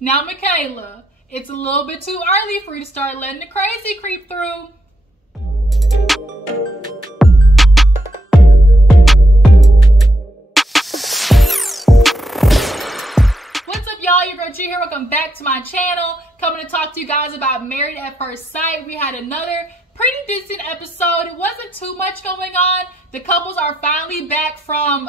Now, Michaela, it's a little bit too early for you to start letting the crazy creep through. What's up, y'all? Your girl G here. Welcome back to my channel. Coming to talk to you guys about Married at First Sight. We had another pretty decent episode. It wasn't too much going on. The couples are finally back from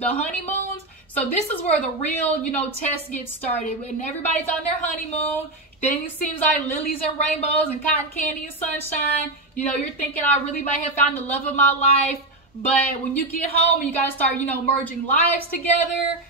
the honeymoons. So this is where the real, test gets started. When everybody's on their honeymoon, things seems like lilies and rainbows and cotton candy and sunshine. You're thinking, I really might have found the love of my life. But when you get home and you guys start, merging lives together,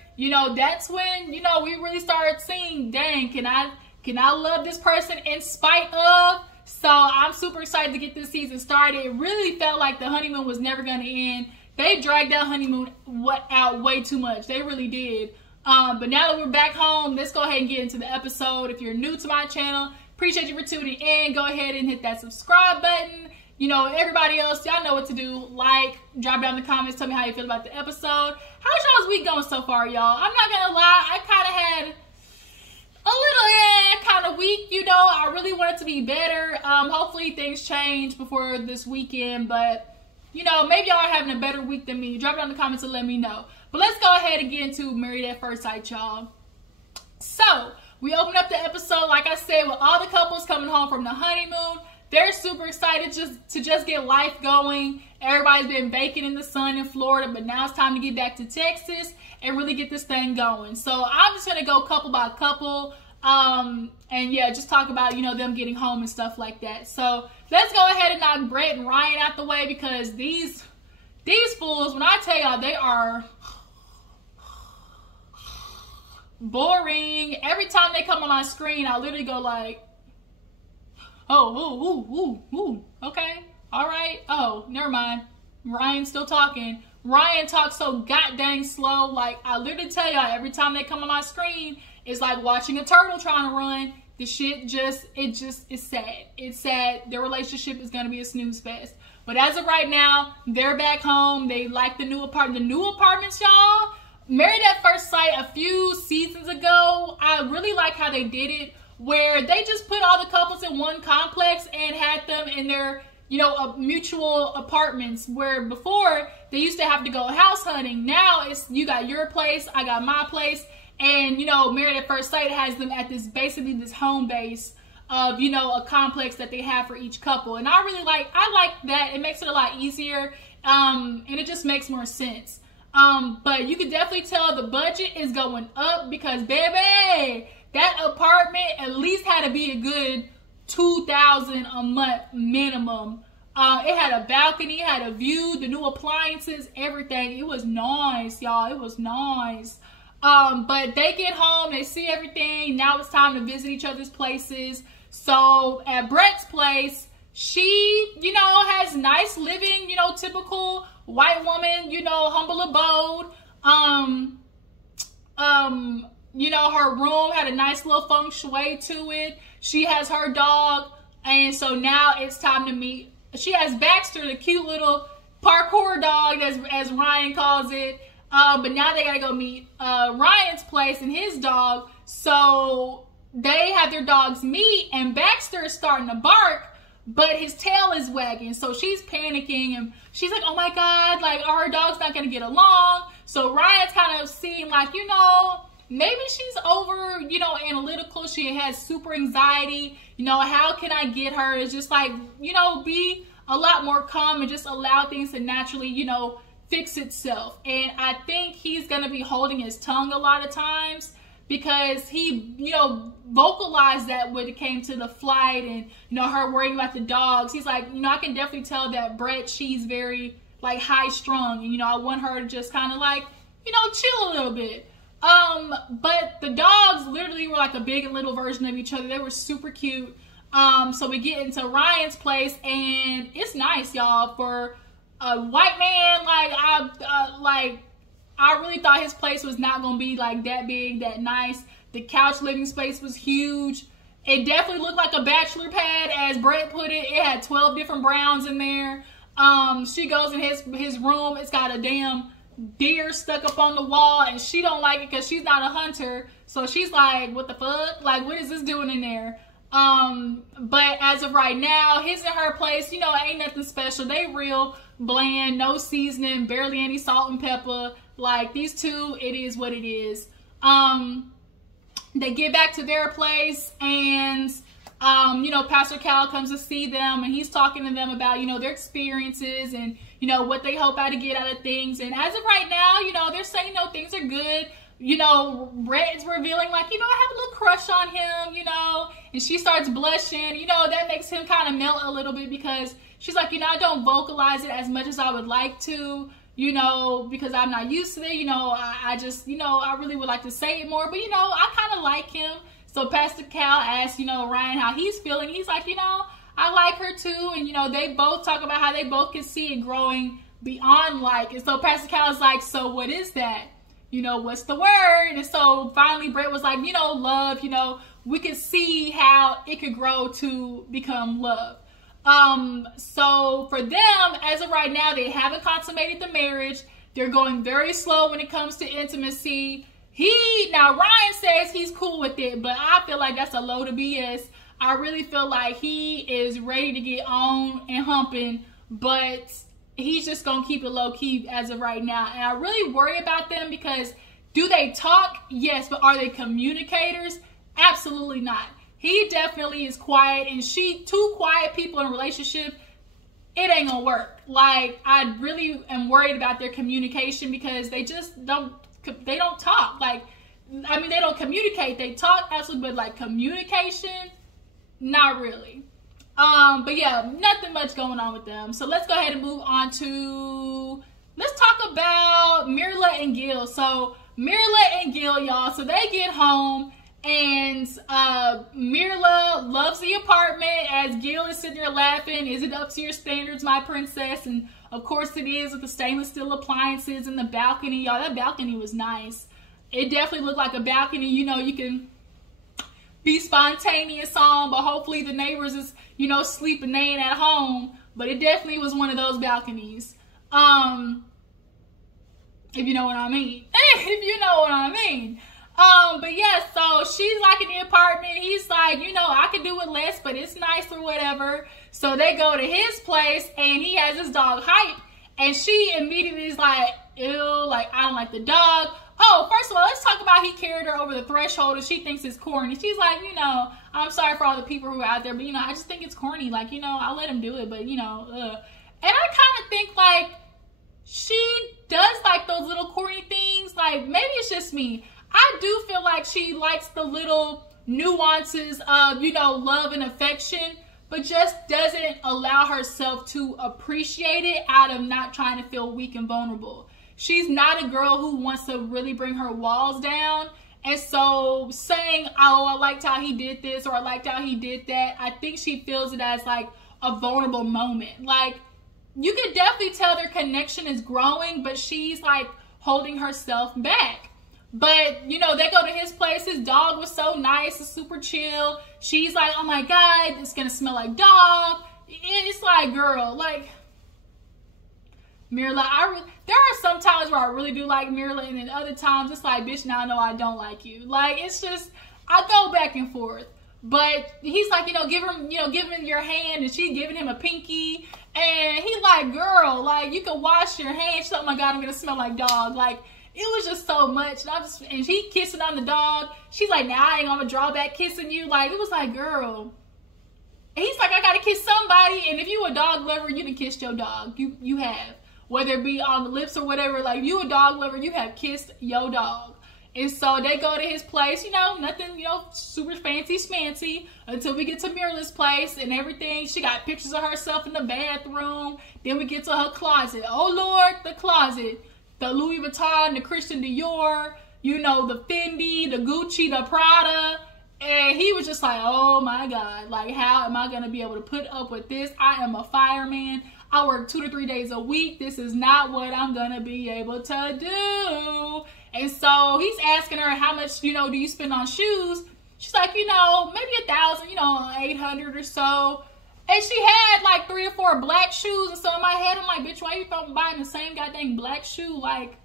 that's when, we really start seeing, dang, can I love this person in spite of? So I'm super excited to get this season started. It really felt like the honeymoon was never going to end. They dragged that honeymoon out way too much. They really did. But now that we're back home, let's go ahead and get into the episode. If you're new to my channel, appreciate you for tuning in. Go ahead and hit that subscribe button. Everybody else, y'all know what to do. Like, drop down in the comments, tell me how you feel about the episode. How's y'all's week going so far, y'all? I'm not going to lie, I kind of had a little kind of week, I really want it to be better. Hopefully things change before this weekend, but maybe y'all are having a better week than me. Drop it down in the comments and let me know. But let's go ahead and get into Married at First Sight, y'all. So, we opened up the episode, like I said, with all the couples coming home from the honeymoon. They're super excited to just get life going. Everybody's been baking in the sun in Florida, but now it's time to get back to Texas and really get this thing going. So, I'm just going to go couple by couple. And yeah, just talk about, them getting home and stuff like that. So let's go ahead and knock Brett and Ryan out the way, because these fools, when I tell y'all, they are boring. Every time they come on my screen, I literally go like, oh, ooh, okay, all right. Oh, never mind. Ryan's still talking. Ryan talks so goddamn slow. Like, I literally tell y'all, every time they come on my screen, it's like watching a turtle trying to run. The shit it's sad. It's sad. Their relationship is going to be a snooze fest. But as of right now, they're back home. They like the new apartment. The new apartments, y'all. Married at First Sight a few seasons ago, I really like how they did it, where they just put all the couples in one complex and had them in their, mutual apartments, where before they used to have to go house hunting. Now it's, you got your place, I got my place. And, Married at First Sight has them at basically this home base of, a complex that they have for each couple. And I like that. It makes it a lot easier. And it just makes more sense. But you can definitely tell the budget is going up, because, baby, that apartment at least had to be a good $2,000 a month minimum. It had a balcony, it had a view, the new appliances, everything. It was nice, y'all. It was nice. But they get home, they see everything. Now it's time to visit each other's places. So at Brett's place, she, has nice living, typical white woman, humble abode. Her room had a nice little feng shui to it. She has her dog. And so now it's time to meet. She has Baxter, the cute little parkour dog, as Ryan calls it. But now they gotta go meet Ryan's place and his dog. So they have their dogs meet, and Baxter is starting to bark, but his tail is wagging. So she's panicking, and she's like, oh my God, like, our dog's not gonna get along. So Ryan's kind of seeing like, maybe she's over, analytical. She has super anxiety. How can I get her? It's just like, be a lot more calm and just allow things to naturally, fix itself. And I think he's going to be holding his tongue a lot of times, because he, vocalized that when it came to the flight and, her worrying about the dogs. He's like, I can definitely tell that Brett, she's very, like, high strung. And, I want her to just kind of like, chill a little bit. But the dogs literally were like a big and little version of each other. They were super cute. So we get into Ryan's place, and it's nice, y'all, for a white man. I really thought his place was not gonna be like that big, that nice. The couch living space was huge. It definitely looked like a bachelor pad, as Brett put it. It had 12 different browns in there. She goes in his room. It's got a damn deer stuck up on the wall, and she don't like it because she's not a hunter. So she's like, what the fuck? Like, what is this doing in there? But as of right now, his and her place, you know, ain't nothing special. They real bland, no seasoning, barely any salt and pepper. Like, these two, it is what it is. They get back to their place, and you know, Pastor Cal comes to see them, and he's talking to them about, you know, their experiences and, you know, what they hope to get out of things. And as of right now, you know, they're saying, no, things are good. You know, Red's revealing, like, you know, I have a little crush on him, you know, and she starts blushing. You know, that makes him kind of melt a little bit, because she's like, you know, I don't vocalize it as much as I would like to, you know, because I'm not used to it. You know, I just, you know, I really would like to say it more, but, you know, I kind of like him. So Pastor Cal asks, you know, Ryan how he's feeling. He's like, you know, I like her too. And, you know, they both talk about how they both can see it growing beyond like. And so Pastor Cal is like, so what is that? You know, what's the word? And so finally Brett was like, you know, love, you know, we could see how it could grow to become love. So for them, as of right now, they haven't consummated the marriage. They're going very slow when it comes to intimacy. Now Ryan says he's cool with it, but I feel like that's a load of BS. I really feel like he is ready to get on and humping, but he's just gonna keep it low key as of right now. And I really worry about them, because do they talk? Yes, but are they communicators? Absolutely not. He definitely is quiet, and two quiet people in a relationship, it ain't gonna work. Like, I really am worried about their communication, because they just don't talk. Like, I mean, they don't communicate. They talk, absolutely, but like communication, not really. But yeah, nothing much going on with them. So let's go ahead and move on to, let's talk about Mirla and Gil. So Mirla and Gil, y'all, so they get home, and Mirla loves the apartment as Gil is sitting there laughing. Is it up to your standards, my princess? And of course it is, with the stainless steel appliances and the balcony. Y'all, that balcony was nice. It definitely looked like a balcony, you know, you can be spontaneous on, but hopefully the neighbors is, you know, sleeping, they ain't at home. But it definitely was one of those balconies. If you know what I mean. If you know what I mean. But yeah, so she's like in the apartment. He's like, you know, I could do with less, but it's nice or whatever. So they go to his place, and he has his dog Hype, and she immediately is like, ew, like, I don't like the dog. Oh, first of all, let's talk about he carried her over the threshold, and she thinks it's corny. She's like, you know, I'm sorry for all the people who are out there, but, you know, I just think it's corny. Like, you know, I'll let him do it, but, you know, And I kind of think, like, she does like those little corny things. Like, maybe it's just me. I do feel like she likes the little nuances of, you know, love and affection, but just doesn't allow herself to appreciate it out of not trying to feel weak and vulnerable. She's not a girl who wants to really bring her walls down. And so saying, oh, I liked how he did this, or I liked how he did that, I think she feels it as like a vulnerable moment. Like, you can definitely tell their connection is growing, but she's like holding herself back. But, you know, they go to his place. His dog was so nice and super chill. She's like, oh my God, it's going to smell like dog. It's like, girl, like, Mirla, there are some times where I really do like Mirla, and then other times it's like, bitch, now I know I don't like you. Like, it's just, I go back and forth. But he's like, you know, give him your hand, and she's giving him a pinky. And he's like, girl, like, you can wash your hands. She's like, oh my God, I'm going to smell like dog. Like, it was just so much. And she kissing on the dog. She's like, nah, I ain't gonna draw back kissing you. Like, it was like, girl. And he's like, I gotta kiss somebody. And if you a dog lover, you done kissed your dog. You have. Whether it be on the lips or whatever. Like, you a dog lover, you have kissed your dog. And so they go to his place, you know, nothing, you know, super fancy schmancy, until we get to Mirla's place and everything. She got pictures of herself in the bathroom. Then we get to her closet. Oh Lord, the closet. The Louis Vuitton, the Christian Dior, you know, the Fendi, the Gucci, the Prada. And he was just like, oh my God, like, how am I going to be able to put up with this? I am a fireman. I work 2 to 3 days a week. This is not what I'm going to be able to do. And so he's asking her, how much, you know, do you spend on shoes? She's like, you know, maybe 1,000, you know, 800 or so. And she had like 3 or 4 black shoes. And so in my head, I'm like, bitch, why you buying the same goddamn black shoe? Like,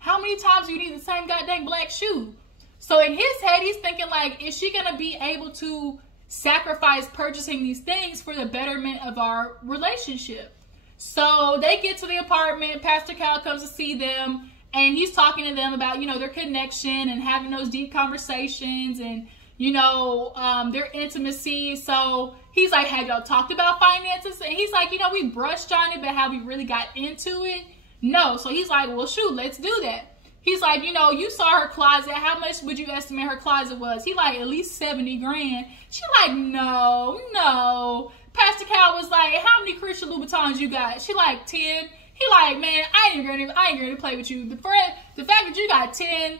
how many times do you need the same goddamn black shoe? So in his head, he's thinking like, is she gonna be able to sacrifice purchasing these things for the betterment of our relationship? So they get to the apartment. Pastor Cal comes to see them, and he's talking to them about, you know, their connection and having those deep conversations and, you know, their intimacy. So he's like, have y'all talked about finances? And he's like, you know, we brushed on it, but have we really got into it? No. So he's like, well, shoot, let's do that. He's like, you know, you saw her closet. How much would you estimate her closet was? He like, at least 70 grand. She like, no. Pastor Cal was like, how many Christian Louboutins you got? She like, 10. He like, man, I ain't gonna play with you. The fact that you got 10,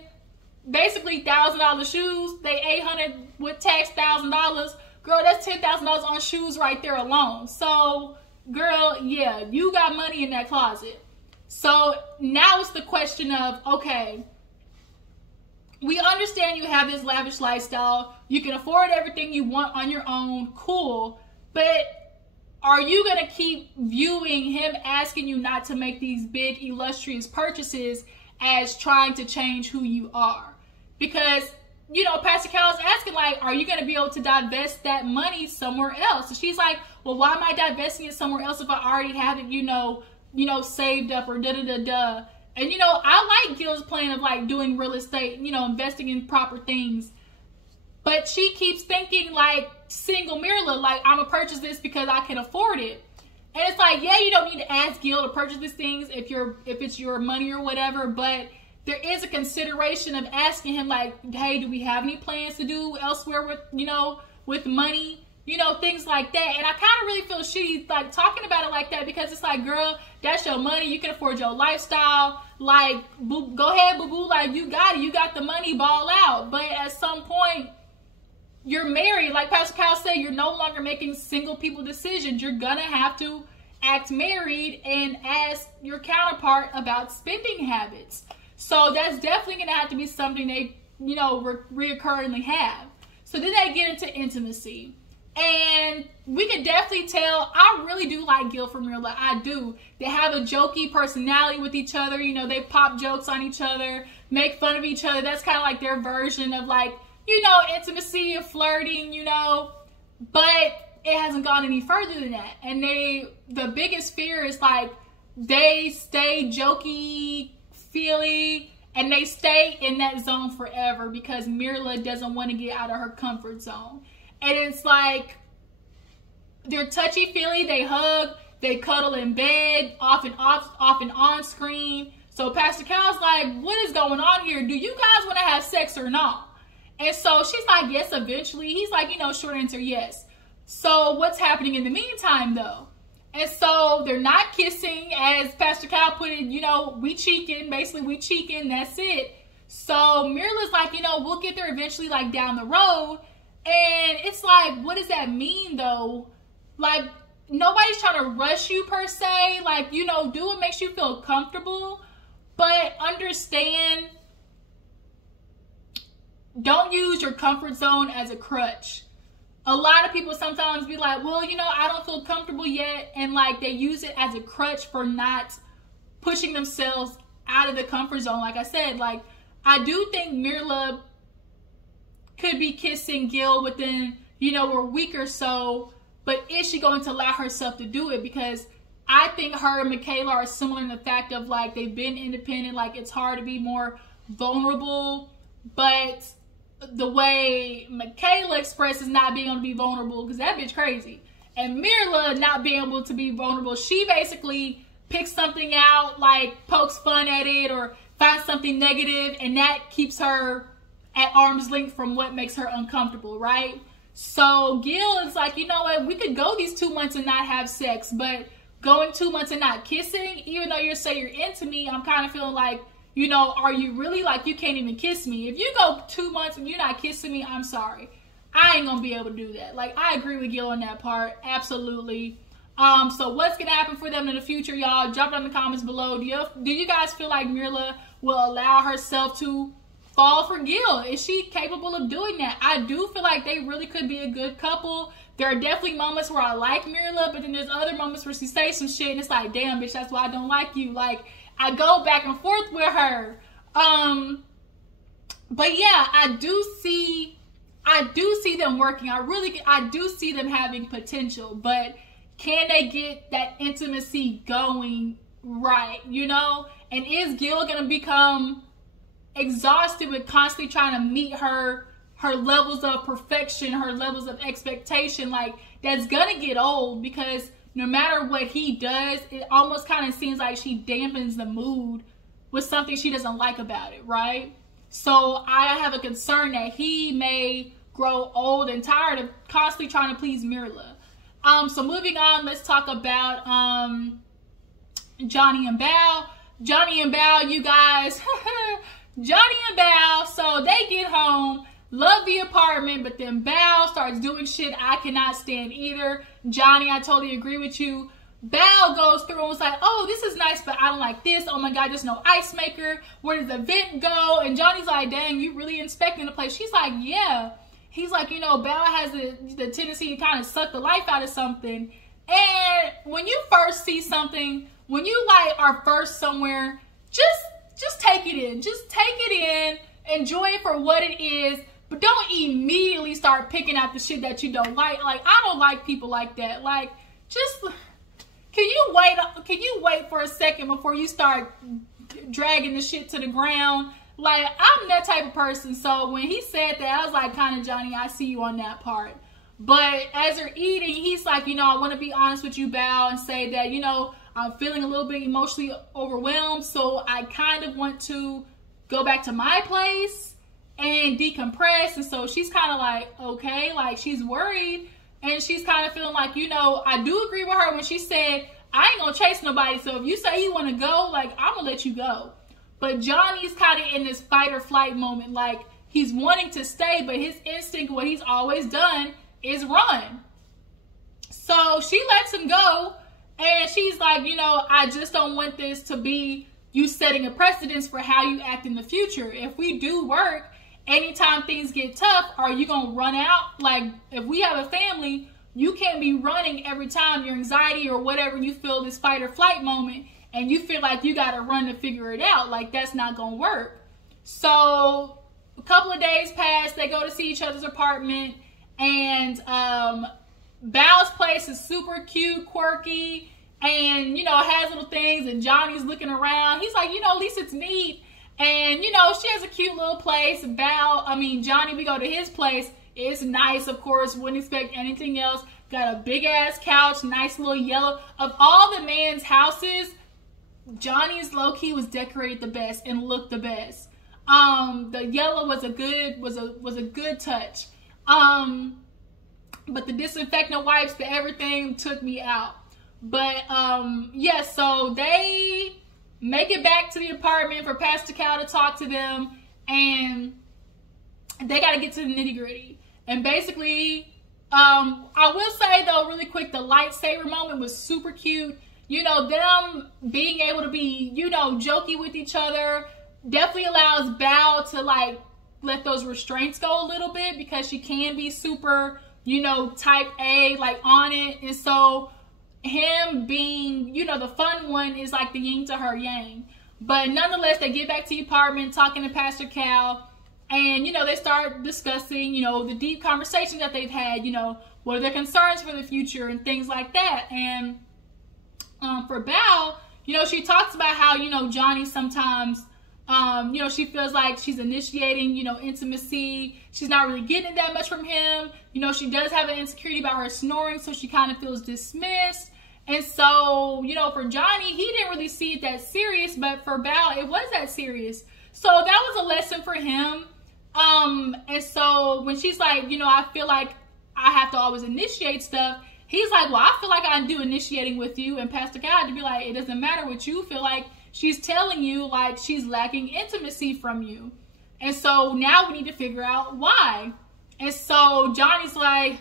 basically $1,000 shoes, they 800 with tax, $1,000. Girl, that's $10,000 on shoes right there alone. So, girl, yeah, you got money in that closet. So now it's the question of, okay, we understand you have this lavish lifestyle. You can afford everything you want on your own. Cool. But are you going to keep viewing him asking you not to make these big, illustrious purchases as trying to change who you are? Because, you know, Pastor Cal is asking, like, are you going to be able to divest that money somewhere else? And she's like, well, why am I divesting it somewhere else if I already have it, you know, saved up or da-da-da-da. And, you know, I like Gil's plan of, like, doing real estate, you know, investing in proper things. But she keeps thinking, like, single Mirla, like, I'm going to purchase this because I can afford it. And it's like, yeah, you don't need to ask Gil to purchase these things if it's your money or whatever. But there is a consideration of asking him, like, hey, do we have any plans to do elsewhere with, you know, with money? You know, things like that. And I kind of really feel shitty, like, talking about it like that, because it's like, girl, that's your money. You can afford your lifestyle. Like, boo, go ahead, boo-boo. Like, you got it. You got the money, ball out. But at some point, you're married. Like Pastor Cal said, you're no longer making single people decisions. You're going to have to act married and ask your counterpart about spending habits. So that's definitely going to have to be something they, you know, reoccurringly have. So then they get into intimacy. And we can definitely tell, I really do like Gil from Mirla. I do. They have a jokey personality with each other. You know, they pop jokes on each other, make fun of each other. That's kind of like their version of, like, you know, intimacy and flirting, you know. But it hasn't gone any further than that. And the biggest fear is, like, they stay jokey, feely, and they stay in that zone forever because Mirla doesn't want to get out of her comfort zone. And it's like, they're touchy-feely, they hug, they cuddle in bed, off and on screen. So Pastor Cal's like, what is going on here? Do you guys want to have sex or not? And so she's like, yes, eventually. He's like, you know, short answer, yes. So what's happening in the meantime, though? And so they're not kissing, as Pastor Cal put it, you know, we cheeking, basically we cheeking, that's it. So Mirla's like, you know, we'll get there eventually, like, down the road. And it's like, what does that mean, though? Like, nobody's trying to rush you, per se. Like, you know, do what makes you feel comfortable. But understand, don't use your comfort zone as a crutch. A lot of people sometimes be like, well, you know, I don't feel comfortable yet. And, like, they use it as a crutch for not pushing themselves out of the comfort zone. Like I said, like, I do think Mirla could be kissing Gil within, you know, a week or so, but is she going to allow herself to do it? Because I think her and Michaela are similar in the fact of, like, they've been independent, like, it's hard to be more vulnerable, but the way Michaela expresses not being able to be vulnerable, because that bitch crazy, and Mirla not being able to be vulnerable, she basically picks something out, like, pokes fun at it, or finds something negative, and that keeps her at arm's length from what makes her uncomfortable, right? So Gil is like, you know what, we could go these 2 months and not have sex, but going 2 months and not kissing, even though you say you're into me, I'm kind of feeling like, you know, are you really, like, you can't even kiss me? If you go 2 months and you're not kissing me, I'm sorry. I ain't gonna be able to do that. Like, I agree with Gil on that part, absolutely. So what's gonna happen for them in the future, y'all? Drop it in the comments below. Do you guys feel like Mirla will allow herself to fall for Gil? Is she capable of doing that? I do feel like they really could be a good couple. There are definitely moments where I like Mirla, but then there's other moments where she says some shit and it's like, damn, bitch, that's why I don't like you. Like, I go back and forth with her. But yeah, I do see them working. I do see them having potential, but can they get that intimacy going right, you know? And is Gil gonna become exhausted with constantly trying to meet her levels of perfection, her levels of expectation? Like, that's gonna get old, because no matter what he does, it almost kind of seems like she dampens the mood with something she doesn't like about it, right? So I have a concern that he may grow old and tired of constantly trying to please Mirla. So moving on, let's talk about Johnny and Bao. Johnny and Bao, you guys. Johnny and Bao, so they get home, love the apartment, but then Bao starts doing shit I cannot stand either. Johnny, I totally agree with you. Bao goes through and was like, oh, this is nice, but I don't like this. Oh my God, there's no ice maker. Where does the vent go? And Johnny's like, dang, you really inspecting the place? She's like, yeah. He's like, you know, Bao has the tendency to kind of suck the life out of something. And when you first see something, when you like are first somewhere, just take it in. Just take it in. Enjoy it for what it is. But don't immediately start picking out the shit that you don't like. Like, I don't like people like that. Like, just... Can you wait for a second before you start dragging the shit to the ground? Like, I'm that type of person. So when he said that, I was like, kind of, Johnny, I see you on that part. But as they're eating, he's like, you know, I want to be honest with you, Bao, and say that, you know, I'm feeling a little bit emotionally overwhelmed. So I kind of want to go back to my place and decompress. And so she's kind of like, okay, like, she's worried. And she's kind of feeling like, you know, I do agree with her when she said, I ain't gonna chase nobody. So if you say you want to go, like, I'm gonna let you go. But Johnny's kind of in this fight or flight moment. Like, he's wanting to stay, but his instinct, what he's always done, is run. So she lets him go. And she's like, you know, I just don't want this to be you setting a precedence for how you act in the future. If we do work, anytime things get tough, are you going to run out? Like, if we have a family, you can't be running every time your anxiety or whatever you feel this fight or flight moment, and you feel like you got to run to figure it out. Like, that's not going to work. So a couple of days pass. They go to see each other's apartment, and Bao's place is super cute, quirky, and, you know, has little things, and Johnny's looking around. He's like, you know, at least it's neat. And, you know, she has a cute little place. Johnny, we go to his place. It's nice, of course. Wouldn't expect anything else. Got a big-ass couch, nice little yellow. Of all the man's houses, Johnny's low-key was decorated the best and looked the best. The yellow was a good touch. But the disinfectant wipes, the everything took me out. But, yeah, so they make it back to the apartment for Pastor Cal to talk to them, and they got to get to the nitty gritty. And basically, I will say though, really quick, the lightsaber moment was super cute. You know, them being able to be, you know, jokey with each other definitely allows Bao to like let those restraints go a little bit, because she can be super, you know, type A, like on it. And so him being, you know, the fun one is like the yin to her yang. But nonetheless, they get back to the apartment talking to Pastor Cal, and, you know, they start discussing, you know, the deep conversations that they've had, you know, what are their concerns for the future and things like that. And for Bao, you know, she talks about how, you know, Johnny sometimes, you know, she feels like she's initiating, you know, intimacy. She's not really getting that much from him. You know, she does have an insecurity about her snoring, so she kind of feels dismissed. And so, you know, for Johnny, he didn't really see it that serious, but for Bao, it was that serious. So that was a lesson for him. And so when she's like, you know, I feel like I have to always initiate stuff, he's like, well, I feel like I do initiating with you. And Pastor Cal had to be like, it doesn't matter what you feel like. She's telling you like she's lacking intimacy from you. And so now we need to figure out why. And so Johnny's like,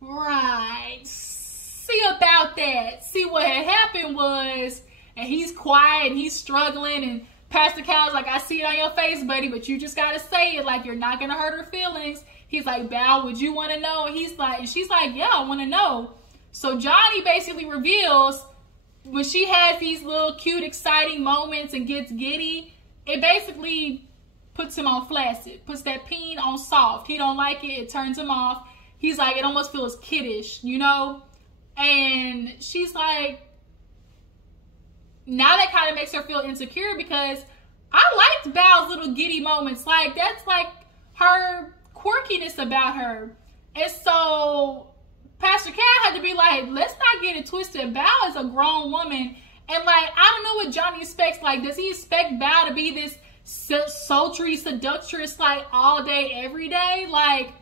right, see about that. See, what had happened was, and he's quiet and he's struggling, and Pastor Cal's like, I see it on your face, buddy, but you just gotta say it, like you're not gonna hurt her feelings. He's like, Bao, would you want to know? And he's like, and she's like, yeah, I want to know. So Johnny basically reveals, when she has these little cute, exciting moments and gets giddy, it basically puts him on flaccid, puts that peen on soft. He don't like it. It turns him off. He's like, it almost feels kiddish, you know? And she's like, now that kind of makes her feel insecure because I liked Bal's little giddy moments. Like, that's like her quirkiness about her. And so Pastor Cal had to be like, let's not get it twisted. Bal is a grown woman. And like, I don't know what Johnny expects. Like, does he expect Bal to be this sultry seductress like all day, every day? Like,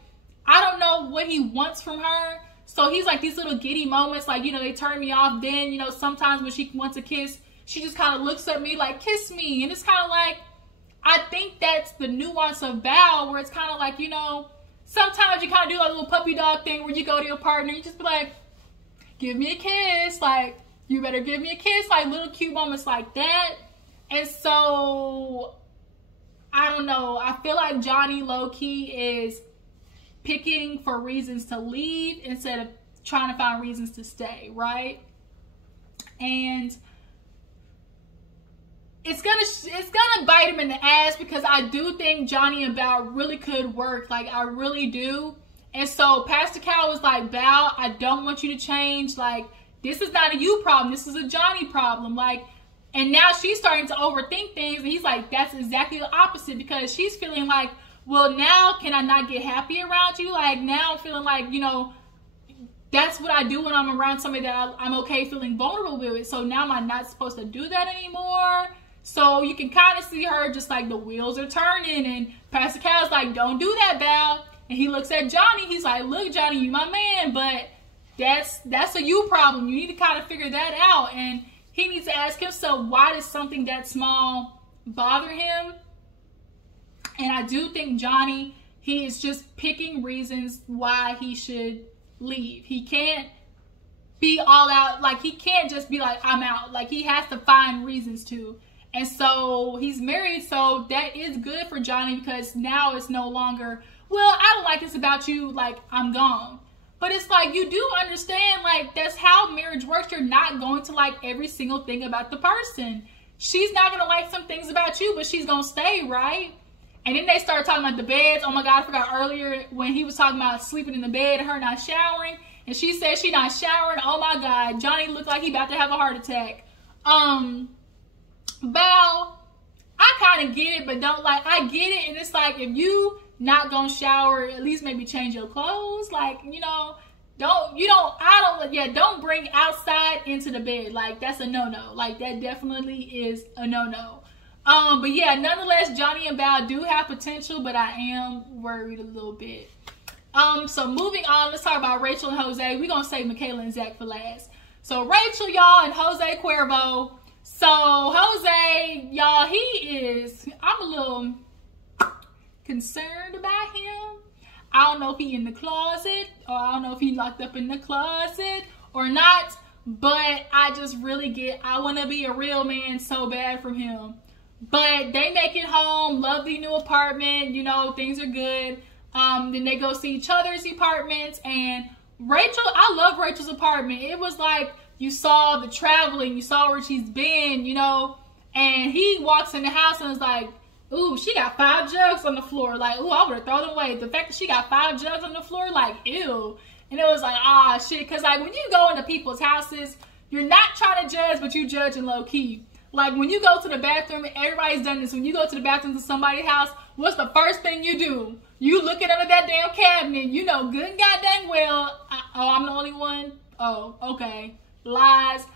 I don't know what he wants from her. So he's like, these little giddy moments, like, you know, they turn me off. Then, you know, sometimes when she wants a kiss, she just kind of looks at me like, kiss me. And it's kind of like, I think that's the nuance of Bal, where it's kind of like, you know, sometimes you kind of do like a little puppy dog thing where you go to your partner, you just be like, give me a kiss. Like, you better give me a kiss. Like, little cute moments like that. And so, I don't know. I feel like Johnny low-key is picking for reasons to leave instead of trying to find reasons to stay, right? And it's gonna bite him in the ass because I do think Johnny and Bal really could work. Like, I really do. And so Pastor Cal was like, Bal, I don't want you to change. Like, this is not a you problem. This is a Johnny problem. Like, and now she's starting to overthink things. And he's like, that's exactly the opposite, because she's feeling like, well, now can I not get happy around you? Like, now I'm feeling like, you know, that's what I do when I'm around somebody that I'm okay feeling vulnerable with. So now am I not supposed to do that anymore? So you can kind of see her just like the wheels are turning. And Pastor Cal's like, don't do that, Bal. And he looks at Johnny. He's like, look, Johnny, you my man, but that's a you problem. You need to kind of figure that out. And he needs to ask himself, why does something that small bother him? And I do think Johnny, he is just picking reasons why he should leave. He can't be all out. Like, he can't just be like, I'm out. Like, he has to find reasons to. And so he's married. So that is good for Johnny, because now it's no longer, well, I don't like this about you. Like, I'm gone. But it's like, you do understand, like, that's how marriage works. You're not going to like every single thing about the person. She's not going to like some things about you, but she's going to stay, right? And then they started talking about the beds. Oh my God, I forgot earlier when he was talking about sleeping in the bed and her not showering. And she said she not showering. Oh my God, Johnny looked like he about to have a heart attack. Bal, I kind of get it, but don't like, I get it. And it's like, if you not gonna shower, at least maybe change your clothes. Like, you know, don't bring outside into the bed. Like, that's a no-no. Like, that definitely is a no-no. But yeah, nonetheless, Johnny and Bal do have potential, but I am worried a little bit. So moving on, let's talk about Rachel and Jose. We're gonna save Michaela and Zach for last. So Rachel, y'all, and Jose Cuervo. So Jose, y'all, I'm a little concerned about him. I don't know if he in the closet, or I don't know if he locked up in the closet or not, but I just really I want to be a real man so bad from him. But they make it home, lovely new apartment, you know, things are good. Then they go see each other's apartments, and Rachel, I love Rachel's apartment. It was like, you saw the traveling, you saw where she's been, you know, and he walks in the house and is like, ooh, she got 5 jugs on the floor. Like, ooh, I would have thrown them away. The fact that she got 5 jugs on the floor, like, ew. And it was like, ah, shit. Because, like, when you go into people's houses, you're not trying to judge, but you judging low-key. Like, when you go to the bathroom, everybody's done this. When you go to the bathroom to somebody's house, what's the first thing you do? You looking under that damn cabinet. You know good and goddamn well, I'm the only one? Oh, okay. Lies,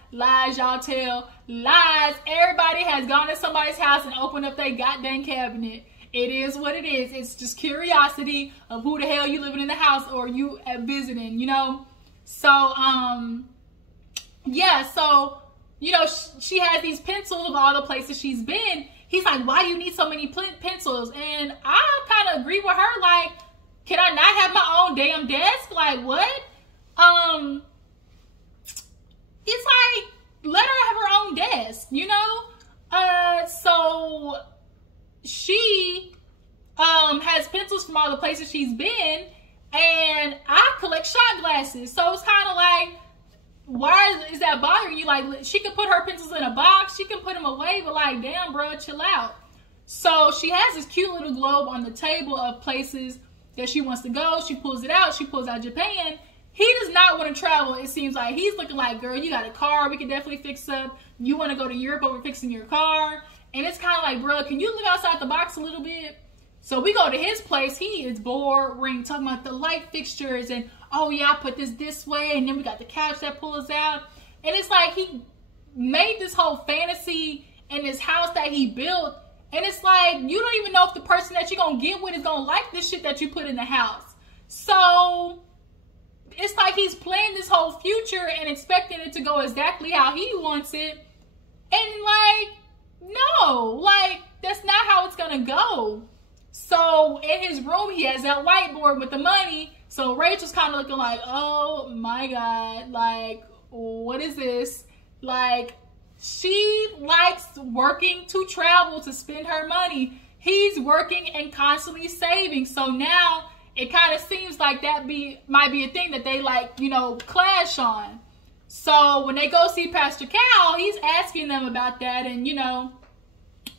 y'all tell. Lies. Everybody has gone to somebody's house and opened up their goddamn cabinet. It is what it is. It's just curiosity of who the hell you living in the house or you visiting, you know? So, yeah, so, you know, she has these pencils of all the places she's been. He's like, why do you need so many pencils? And I kind of agree with her. Like, can I not have my own damn desk? Like, what? It's like, let her have her own desk, you know? So she has pencils from all the places she's been, and I collect shot glasses. So it's kind of like, why is that bothering you? Like, she can put her pencils in a box, she can put them away, but like, damn, bro, chill out. So she has this cute little globe on the table of places that she wants to go. She pulls it out. She pulls out Japan. He does not want to travel. It seems like he's looking like, girl, you got a car. We can definitely fix up. You want to go to Europe over fixing your car. And it's kind of like, bro, can you look outside the box a little bit? So we go to his place. He is boring, talking about the light fixtures. And, oh, yeah, I put this way. And then we got the couch that pulls out. And it's like he made this whole fantasy in this house that he built. And it's like, you don't even know if the person that you're going to get with is going to like this shit that you put in the house. So it's like he's playing this whole future and expecting it to go exactly how he wants it. And like, no, like, that's not how it's going to go. So in his room, he has that whiteboard with the money. So Rachel's kind of looking like, oh my God, like, what is this? Like, she likes working to travel to spend her money. He's working and constantly saving. So now it kind of seems like that might be a thing that they like, you know, clash on. So when they go see Pastor Cal, he's asking them about that and, you know,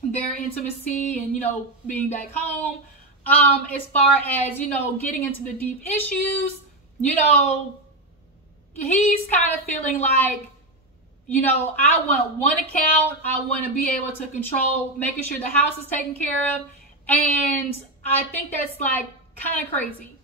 their intimacy and, you know, being back home. As far as, you know, getting into the deep issues, you know, he's kind of feeling like, you know, I want one account. I want to be able to control making sure the house is taken care of. And I think that's like kind of crazy.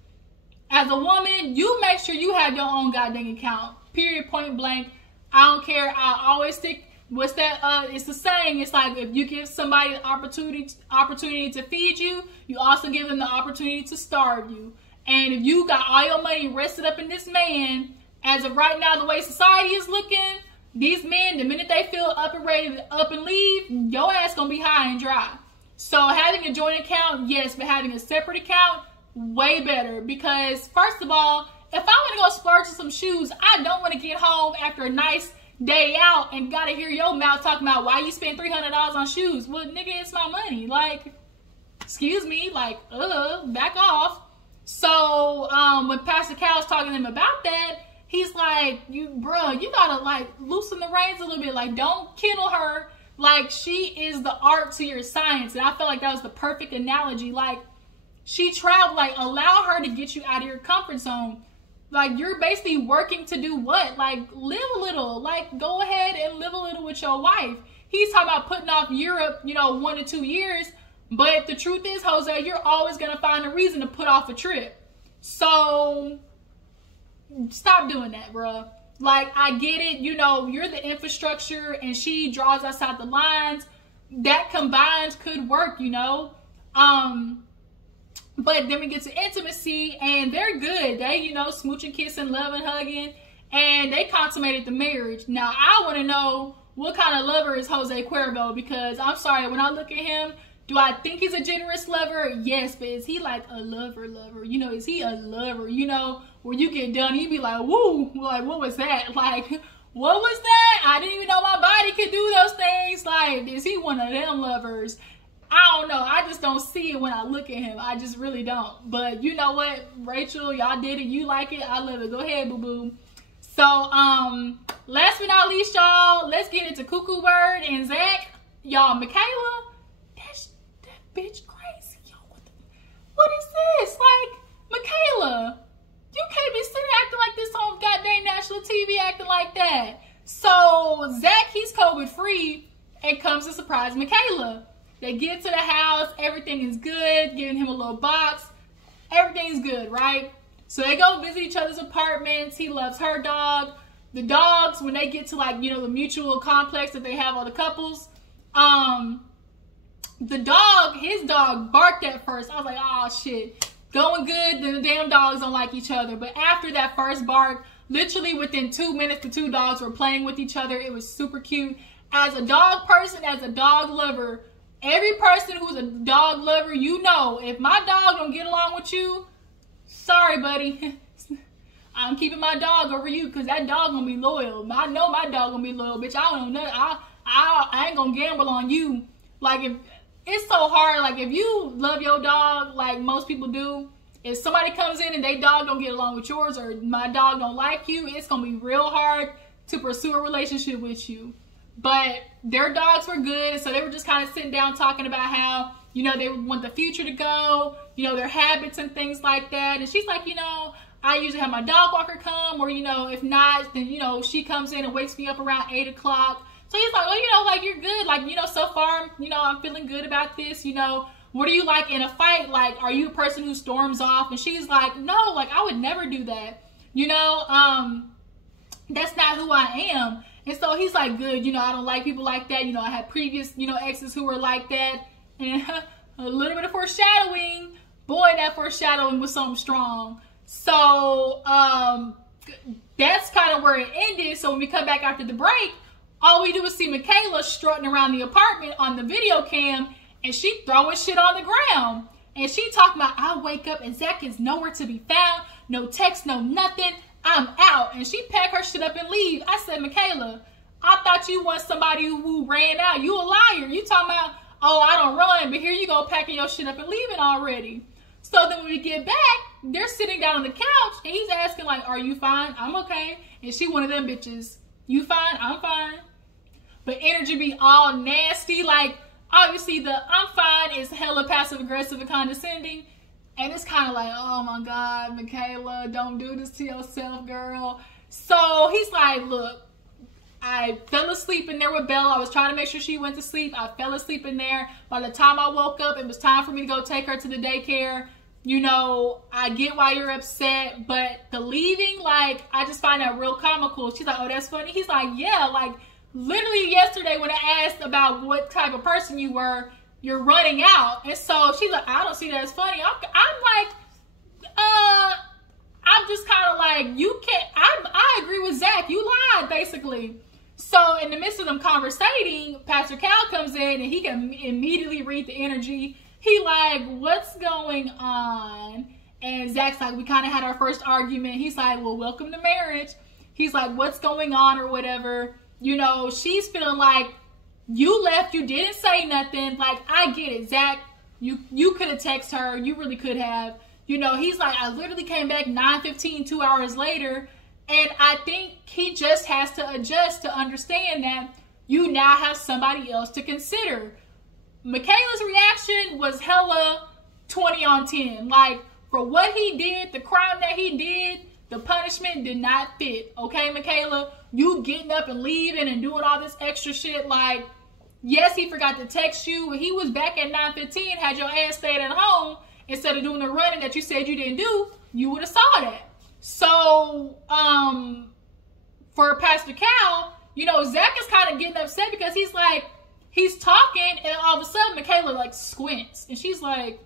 As a woman, you make sure you have your own goddamn account. Period, point blank. I don't care. I always stick. What's that? It's the saying. It's like if you give somebody an opportunity to feed you, you also give them the opportunity to starve you. And if you got all your money rested up in this man, as of right now, the way society is looking, these men, the minute they feel up and ready to up and leave, your ass gonna be high and dry. So having a joint account, yes, but having a separate account, way better. Because first of all, if I want to go splurge on some shoes, I don't want to get home after a nice day out and gotta hear your mouth talking about why you spend $300 on shoes. Well, nigga, it's my money. Like, excuse me, like, back off. So when Pastor Cal's talking to him about that, he's like, you gotta like loosen the reins a little bit. Like, don't kennel her. Like, she is the art to your science. And I felt like that was the perfect analogy. Like, she traveled, like, allow her to get you out of your comfort zone. Like, you're basically working to do what? Like, live a little. Like, go ahead and live a little with your wife. He's talking about putting off Europe, you know, 1 to 2 years. But the truth is, Jose, you're always going to find a reason to put off a trip. So stop doing that, bruh. Like, I get it. You know, you're the infrastructure and she draws us out the lines. That combined could work, you know. But then we get to intimacy and they're good. They, you know, smooching, kissing, loving, hugging. And they consummated the marriage. Now, I want to know what kind of lover is Jose Cuervo, because I'm sorry, when I look at him, do I think he's a generous lover? Yes, but is he like a lover? You know, is he a lover? You know, where you get done, you be like, woo, like, what was that? Like, what was that? I didn't even know my body could do those things. Like, is he one of them lovers? I don't know. I just don't see it when I look at him. I just really don't. But you know what, Rachel, y'all did it. You like it. I love it. Go ahead, boo-boo. So, last but not least, y'all, let's get into Cuckoo Bird and Zach. Y'all, Michaela, that bitch crazy. Yo, what is this? Like, Michaela, you can't be sitting acting like this on goddamn national TV acting like that. So, Zach, he's COVID free and comes to surprise Michaela. They get to the house, everything is good, giving him a little box. Everything's good, right? So they go visit each other's apartments. He loves her dog. The dogs, when they get to, like, you know, the mutual complex that they have all the couples, the dog, his dog barked at first. I was like, oh shit, going good, then the damn dogs don't like each other. But after that first bark, literally within 2 minutes, the two dogs were playing with each other. It was super cute. As a dog person, as a dog lover, every person who's a dog lover, you know, if my dog don't get along with you, sorry, buddy. I'm keeping my dog over you because that dog gonna be loyal. I know my dog gonna be loyal, bitch. I don't know. I ain't gonna gamble on you. Like, if it's so hard, like, if you love your dog like most people do, if somebody comes in and they dog don't get along with yours, or my dog don't like you, it's gonna be real hard to pursue a relationship with you. but their dogs were good. And so they were just kind of sitting down talking about how, you know, they want the future to go, you know, their habits and things like that. And she's like, you know, I usually have my dog walker come, or, you know, if not, then, you know, she comes in and wakes me up around 8 o'clock. So he's like, well, you know, like, you're good. Like, you know, so far, you know, I'm feeling good about this. You know, what are you like in a fight? Like, are you a person who storms off? And she's like, no, like, I would never do that. You know, that's not who I am. And so he's like, good, you know, I don't like people like that. You know, I had previous, you know, exes who were like that. And a little bit of foreshadowing. Boy, that foreshadowing was something strong. So, that's kind of where it ended. So when we come back after the break, all we do is see Michaela strutting around the apartment on the video cam, and she throwing shit on the ground. And she talking about, I wake up and Zach is nowhere to be found. No text, no nothing. I'm out. And she pack her shit up and leave. I said, Michaela, I thought you was somebody who ran out. You a liar. You talking about, oh, I don't run, but here you go packing your shit up and leaving already. So then when we get back, they're sitting down on the couch, and he's asking, like, are you fine? I'm okay. And she one of them bitches. You fine? I'm fine. But energy be all nasty. Like, obviously the I'm fine is hella passive aggressive and condescending. And it's kind of like, oh my God, Michaela, don't do this to yourself, girl. So he's like, look, I fell asleep in there with Bella. I was trying to make sure she went to sleep. I fell asleep in there. By the time I woke up, it was time for me to go take her to the daycare. You know, I get why you're upset, but the leaving, like, I just find that real comical. She's like, oh, that's funny. He's like, yeah, like, literally yesterday when I asked about what type of person you were, you're running out. And so she's like, I don't see that as funny. I'm like, I'm just kind of like, you can't, I agree with Zach. You lied, basically. So in the midst of them conversating, Pastor Cal comes in and he can immediately read the energy. He like, what's going on? And Zach's like, we kind of had our first argument. He's like, well, welcome to marriage. He's like, what's going on or whatever. You know, she's feeling like you left, you didn't say nothing. Like, I get it, Zach. You could have texted her. You really could have. You know, he's like, I literally came back 9:15, 2 hours later. And I think he just has to adjust to understand that you now have somebody else to consider. Michaela's reaction was hella 20 on 10. Like, for what he did, the crime that he did, the punishment did not fit. Okay, Michaela? You getting up and leaving and doing all this extra shit. Like, yes, he forgot to text you. When he was back at 9:15, had your ass stayed at home, instead of doing the running that you said you didn't do, you would have saw that. So, for Pastor Cal, you know, Zach is kind of getting upset because he's like, he's talking, and all of a sudden, Michaela, like, squints. And she's like,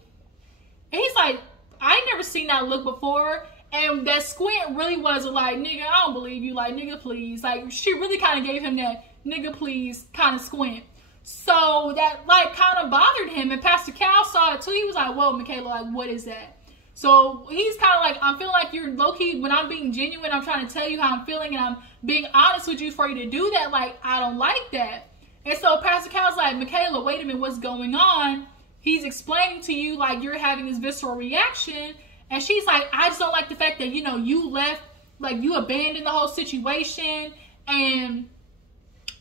and he's like, I ain't never seen that look before. And that squint really was like, nigga, I don't believe you. Like, nigga, please. Like, she really kind of gave him that nigga, please kind of squint. So that, like, kind of bothered him. And Pastor Cal saw it, too. He was like, whoa, Michaela, like, what is that? So he's kind of like, I'm feeling like you're low-key, when I'm being genuine, I'm trying to tell you how I'm feeling, and I'm being honest with you for you to do that. Like, I don't like that. And so Pastor Cal's like, Michaela, wait a minute, what's going on? He's explaining to you, like, you're having this visceral reaction. And she's like, I just don't like the fact that, you know, you left, like, you abandoned the whole situation. And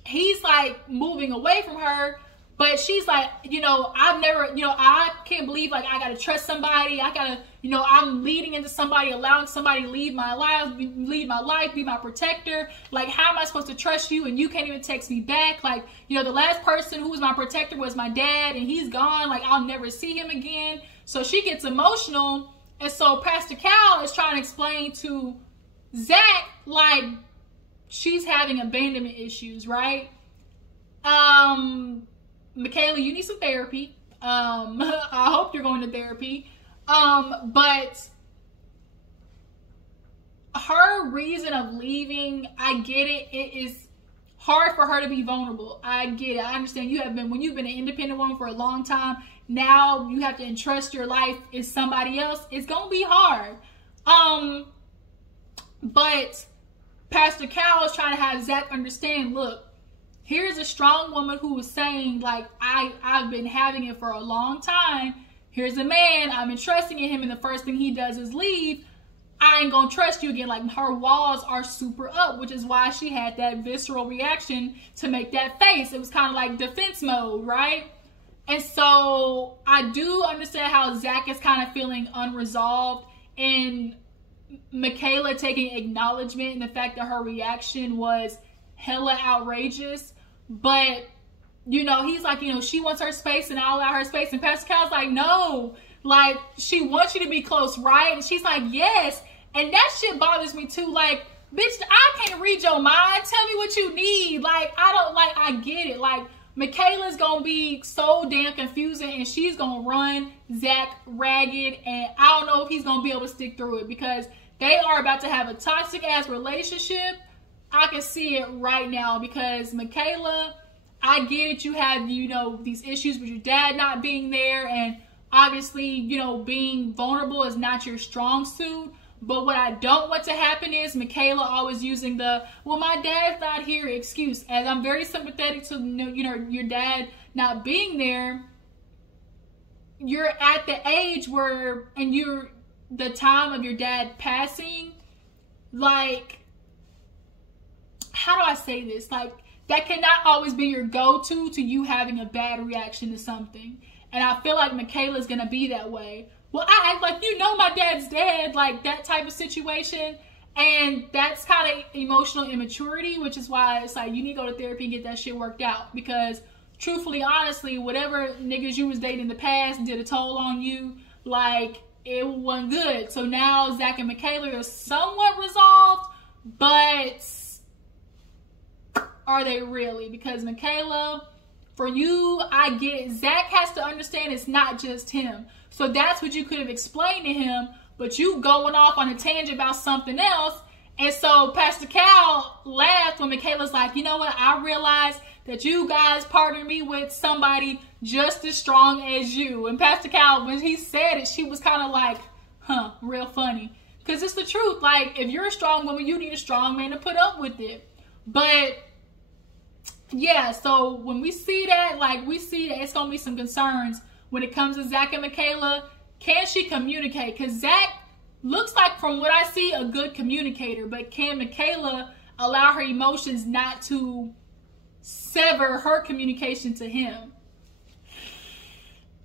he's, like, moving away from her. But she's like, you know, I've never, you know, I can't believe, like, I got to trust somebody. I got to, you know, I'm leading into somebody, allowing somebody to lead my life, be my protector. Like, how am I supposed to trust you and you can't even text me back? Like, you know, the last person who was my protector was my dad, and he's gone. Like, I'll never see him again. So she gets emotional. And so Pastor Cal is trying to explain to Zach, like, she's having abandonment issues, right? Michaela, you need some therapy. I hope you're going to therapy. But her reason of leaving, I get it. It is hard for her to be vulnerable. I get it. I understand when you've been an independent woman for a long time, now you have to entrust your life in somebody else. It's going to be hard. But Pastor Cal is trying to have Zach understand, look, here's a strong woman who was saying, like, I've been having it for a long time. Here's a man, I'm entrusting in him, and the first thing he does is leave. I ain't gonna trust you again. Like, her walls are super up, which is why she had that visceral reaction to make that face. It was kind of like defense mode, right? And so I do understand how Zach is kind of feeling unresolved, and Michaela taking acknowledgement in the fact that her reaction was hella outrageous. But, you know, he's like, you know, she wants her space and I'll allow her space. And Pastor Cal's like, no, like, she wants you to be close, right? And she's like, yes. And that shit bothers me too. Like, bitch, I can't read your mind. Tell me what you need. Like, I get it. Like, Michaela's gonna be so damn confusing, and she's gonna run Zach ragged, and I don't know if he's gonna be able to stick through it, because they are about to have a toxic ass relationship. I can see it right now, because Michaela, I get it, you have, you know, these issues with your dad not being there, and obviously, you know, being vulnerable is not your strong suit. But what I don't want to happen is Michaela always using the, well, my dad's not here excuse. As I'm very sympathetic to, you know, your dad not being there. You're at the age where, and you're the time of your dad passing, like, how do I say this? Like, that cannot always be your go-to to you having a bad reaction to something. And I feel like Michaela's going to be that way. Well, I act like, you know, my dad's dead, like that type of situation. And that's kind of emotional immaturity, which is why it's like, you need to go to therapy and get that shit worked out. Because truthfully, honestly, whatever niggas you was dating in the past did a toll on you, like, it wasn't good. So now Zach and Michaela are somewhat resolved, but are they really? Because Michaela, for you, I get it. Zach has to understand it's not just him. So that's what you could have explained to him, but you going off on a tangent about something else. And so Pastor Cal laughed when Michaela's like, you know what? I realized that you guys partnered me with somebody just as strong as you. And Pastor Cal, when he said it, she was kind of like, huh, real funny. Because it's the truth. Like, if you're a strong woman, you need a strong man to put up with it. But yeah, so when we see that, like, we see that it's going to be some concerns when it comes to Zach and Michaela. Can she communicate? Because Zach looks like, from what I see, a good communicator. But can Michaela allow her emotions not to sever her communication to him?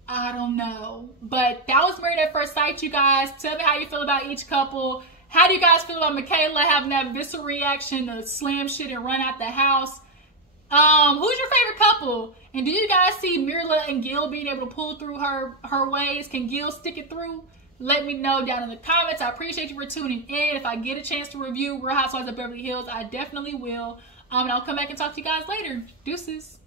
I don't know. But that was Married at First Sight, you guys. Tell me how you feel about each couple. How do you guys feel about Michaela having that visceral reaction to slam shit and run out the house? Who's your favorite couple? And do you guys see Mirla and Gil being able to pull through her ways? Can Gil stick it through? Let me know down in the comments. I appreciate you for tuning in. If I get a chance to review Real Housewives of Beverly Hills, I definitely will. And I'll come back and talk to you guys later. Deuces.